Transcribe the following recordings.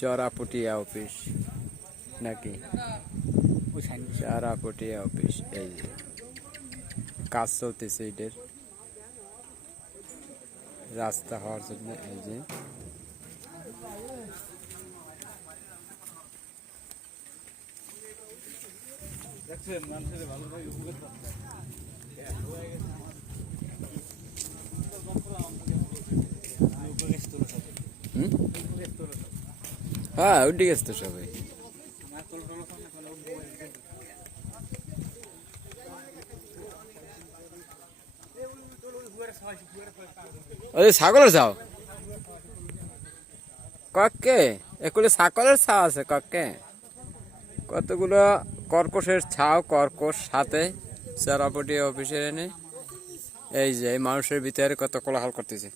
চরাপটিয়া office নাকি? চরাপটিয়া office. এই যে কাজ চলতেছে এটার রাস্তা হওয়ার জন্য। এই যে হ্যাঁ উঠে গেছে তো সবাই। ওই ছাগলের ছাও কাকে এগুলো ছাগলের ছাও আছে কাকে, কতগুলো কর্কশের ছাও কর্কশ সাথে চরাপটিয়া অফিসের এনে। এই যে মানুষের ভিতরে কত কোলাহল করতেছে।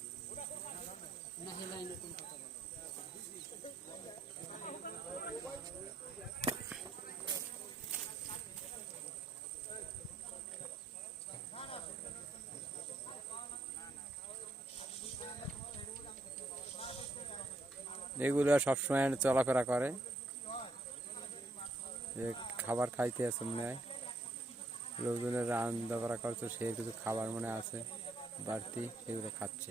এগুলো সবসময় চলাফেরা করে, খাবার খাইতে আছে মনে হয়, লোকজনের রান্না বান্না করছে, সে কিছু খাবার মনে আছে বাড়তি, সেগুলো খাচ্ছে।